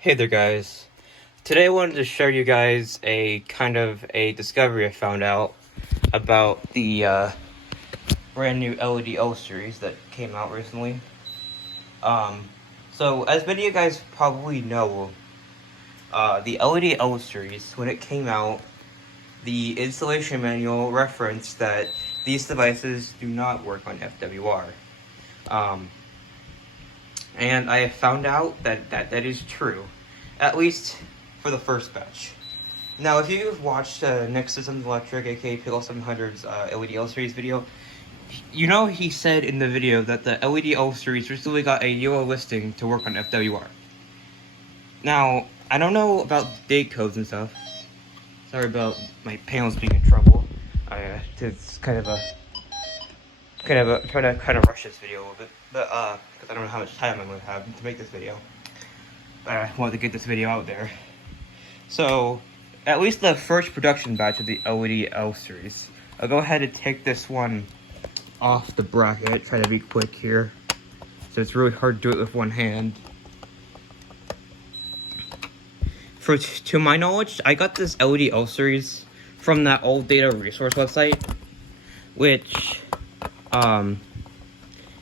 Hey there guys. Today I wanted to share you guys a kind of a discovery I found out about the brand new LED series that came out recently. So as many of you guys probably know, the LED series, when it came out, the installation manual referenced that these devices do not work on FWR. And I have found out that is true, at least for the first batch. Now, if you've watched Nick Systems Electric, aka Pickle 700's LED series video, you know he said in the video that the LED series recently got a yellow listing to work on FWR. Now, I don't know about date codes and stuff. Sorry about my panels being in trouble. It's kind of trying to rush this video a little bit, but because I don't know how much time I'm going to have to make this video. But I wanted to get this video out there. So, at least the first production batch of the LED series. I'll go ahead and take this one off the bracket. Try to be quick here, so it's really hard to do it with one hand. To my knowledge, I got this LED series from that old data resource website, which,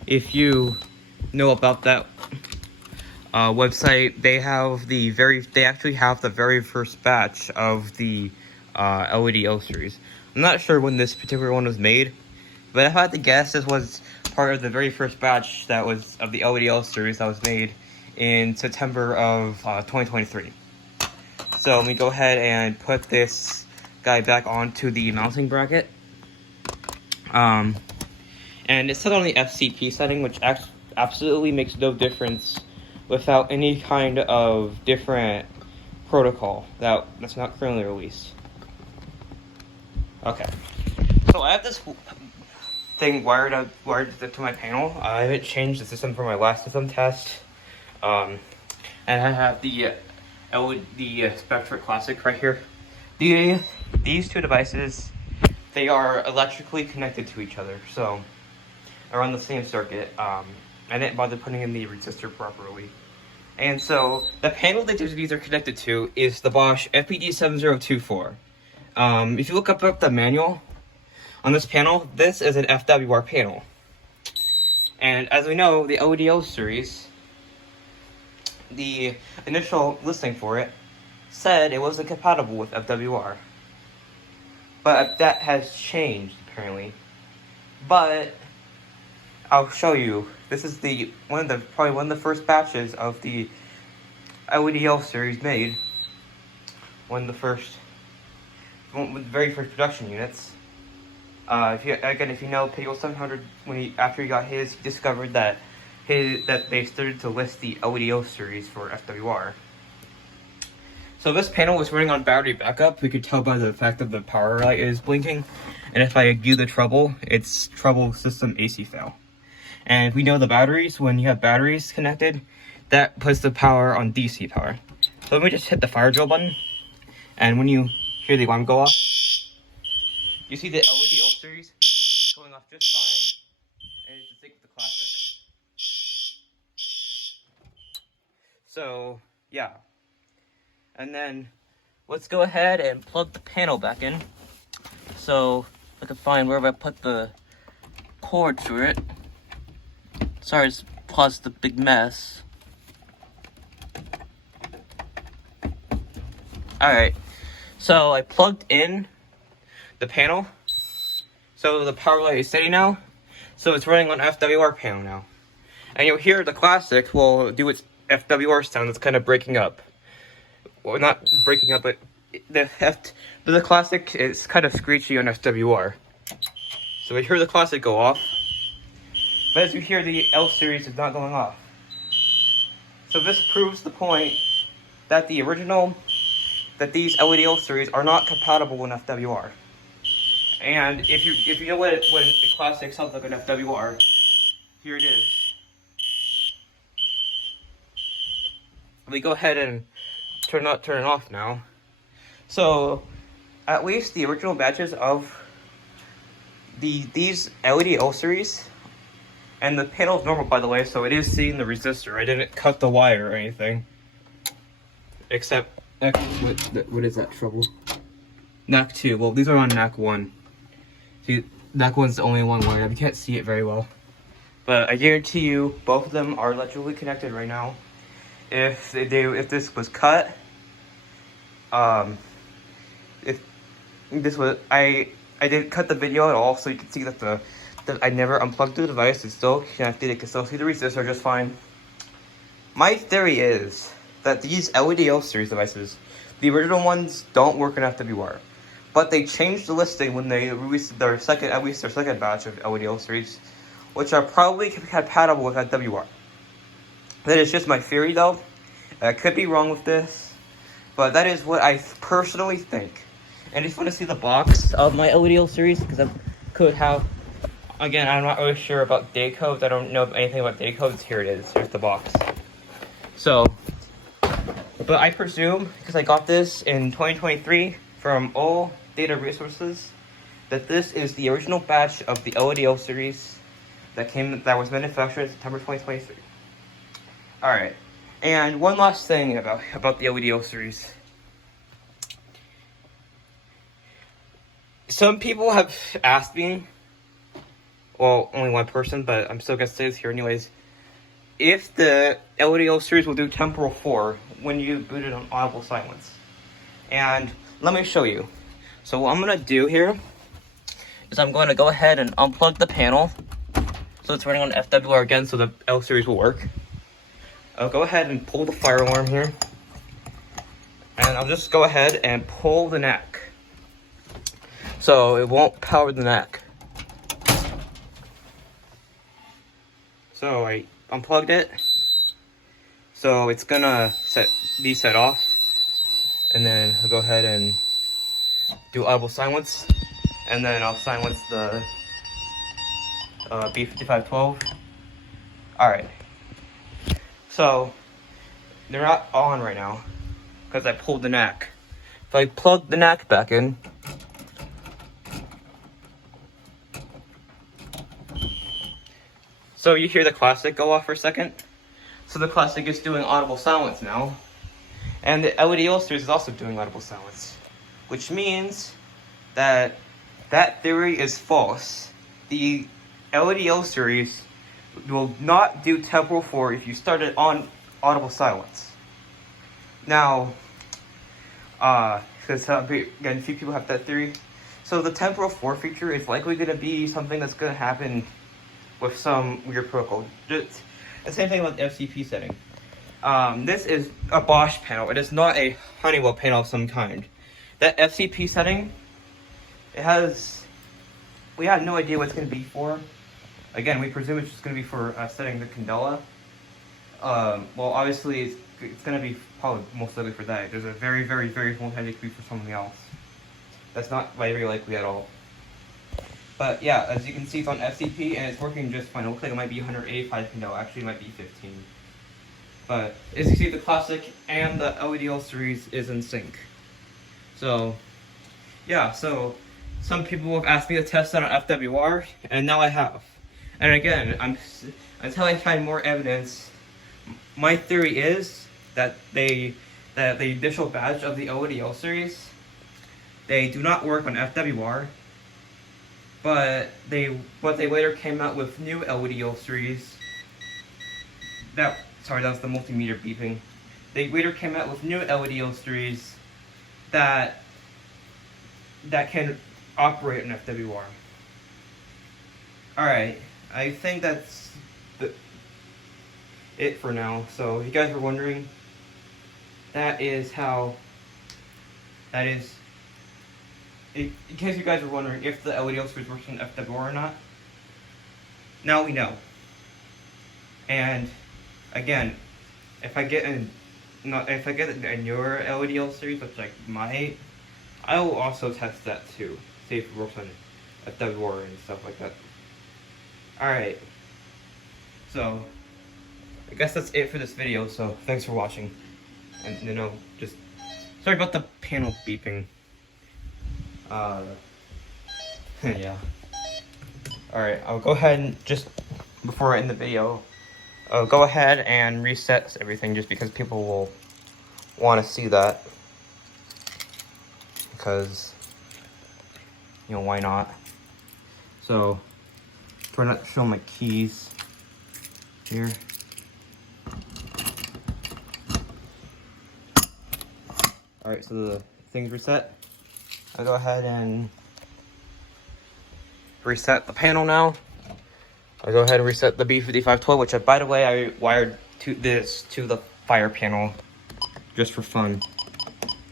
if you know about that website, they actually have the very first batch of the LED series. I'm not sure when this particular one was made, but if I had to guess, this was part of the very first batch that was of the LED series that was made in September of 2023. So let me go ahead and put this guy back onto the mounting bracket. And it's set on the FCP setting, which absolutely makes no difference without any kind of different protocol that's not currently released. Okay, so I have this thing wired to my panel. I haven't changed the system from my last system test, and I have the Spectra Classic right here. These two devices, they are electrically connected to each other, so are on the same circuit. I didn't bother putting in the resistor properly. And so, the panel that these are connected to is the Bosch FPD7024. If you look up the manual on this panel, this is an FWR panel. And as we know, the LED series, the initial listing for it said it wasn't compatible with FWR. But that has changed, apparently. But I'll show you. This is probably one of the first batches of the LED series made. One of the very first production units. If you know Pickle 700, after he got his, he discovered that they started to list the LED series for FWR. So this panel was running on battery backup. We could tell by the fact that the power light is blinking. And if I view the trouble, it's trouble system AC fail. And we know the batteries, when you have batteries connected, that puts the power on DC power. So let me just hit the fire drill button. And when you hear the alarm go off, you see the LED series going off just fine. And it's the same with the Classic. So, yeah. And then, let's go ahead and plug the panel back in. So, I can find wherever I put the cord for it. Sorry, it's caused a big mess. Alright, so I plugged in the panel. So the power light is steady now. So it's running on FWR panel now. And you'll hear the Classic will do its FWR sound that's kind of breaking up. Well, not breaking up, but the Classic is kind of screechy on FWR. So we hear the Classic go off. But as you hear, the L series is not going off. So this proves the point that these LED series are not compatible with FWR. And if you know what a Classic sounds like an FWR, here it is. Let me go ahead and turn it off now. So, at least the original batches of these LED series. And the panel is normal, by the way, so it is seeing the resistor. I didn't cut the wire or anything. Except, what is that trouble? NAC 2. Well, these are on NAC 1. See, NAC 1's the only one wired up. You can't see it very well. But I guarantee you, both of them are electrically connected right now. If this was cut, if this was, I didn't cut the video at all, so you can see that I never unplugged the device. It's still connected. You can still see the resistor just fine. My theory is that these LEDO series devices, the original ones, don't work in FWR. But they changed the listing when they released their second batch of LEDO series, which are probably compatible with FWR. That is just my theory, though. I could be wrong with this, but that is what I personally think. And if you want to see the box of my LEDO series, because I could have, again, I'm not really sure about day codes. I don't know anything about day codes. Here it is. Here's the box. So, but I presume, because I got this in 2023 from All Data Resources, that this is the original batch of the LEDO series that was manufactured in September 2023. Alright, and one last thing about the LEDO series. Some people have asked me, well, only one person, but I'm still gonna say this here anyways, if the LEDO series will do temporal 4 when you boot it on Audible silence. And let me show you. So what I'm gonna do here is I'm going to go ahead and unplug the panel. So it's running on FWR again, so the L series will work. I'll go ahead and pull the fire alarm here. And I'll just go ahead and pull the neck. So it won't power the neck. So I unplugged it. So it's gonna be set off. And then I'll go ahead and do audible silence. And then I'll silence the B5512. Alright. So, they're not on right now, because I pulled the neck. If I plug the neck back in, so you hear the classic go off for a second. So the classic is doing audible silence now. And the LEDO series is also doing audible silence. Which means that theory is false. The LEDO series will not do temporal 4 if you start it on audible silence. Now, because again, a few people have that theory. So the temporal 4 feature is likely going to be something that's going to happen with some weird protocol. Just the same thing with the FCP setting. This is a Bosch panel. It is not a Honeywell panel of some kind. That FCP setting, we have no idea what it's going to be for. Again, we presume it's just going to be for setting the candela. Well, obviously, it's going to be probably most likely for that. There's a very, very, very small chance it could be for something else. That's not very likely at all. But yeah, as you can see, it's on FCP and it's working just fine. It looks like it might be 185 candela. Actually, it might be 15. But as you see, the classic and the LEDO series is in sync. So, yeah, so some people have asked me to test that on FWR, and now I have. And again, until I find more evidence, my theory is that the initial batch of the LEDO series, they do not work on FWR, but they later came out with new LEDO series. Sorry, that was the multimeter beeping. They later came out with new LEDO series that can operate in FWR. Alright, I think that's it for now. So if you guys were wondering, in case you guys were wondering if the LEDO series works in FWR or not, now we know. And again, if I get a newer LEDO series, which I might, I will also test that too. See if it works on FWR and stuff like that. Alright. So, I guess that's it for this video, so thanks for watching. And, just sorry about the panel beeping. Yeah. Alright, I'll go ahead and just, before I end the video, I'll go ahead and reset everything just because people will want to see that, because, you know, why not? So, try not to show my keys here. Alright, so the thing's reset. I'll go ahead and reset the panel now. I'll go ahead and reset the B5512, which, by the way, I wired this to the fire panel just for fun.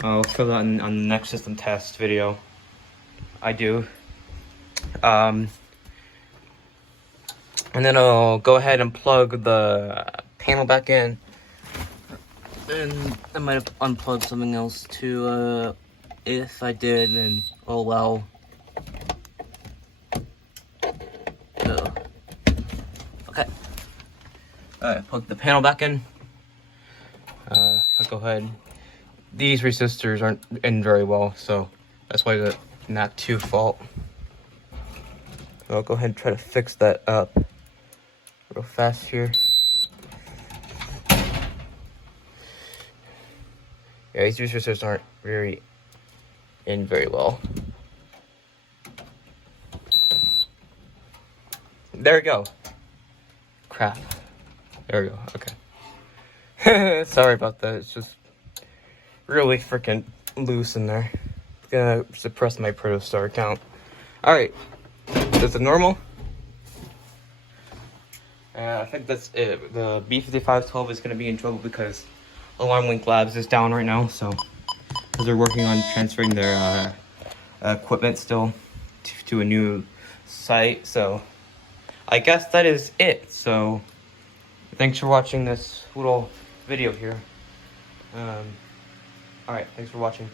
I'll show that on the next system test video I do. And then I'll go ahead and plug the panel back in. And I might have unplugged something else too. If I did, then oh well. Okay. Alright, plug the panel back in. I'll go ahead. These resistors aren't in very well, so that's why the NAC 2 fault. I'll go ahead and try to fix that up real fast here. Yeah, these resistors aren't in very well. There we go. Crap. There we go. Okay. Sorry about that. It's just really freaking loose in there. It's gonna suppress my Protostar account. Alright. Is it normal? I think that's it. The B5512 is gonna be in trouble because Alarm Link Labs is down right now, so because they're working on transferring their equipment still to a new site. So I guess that is it. So thanks for watching this little video here. Alright, thanks for watching.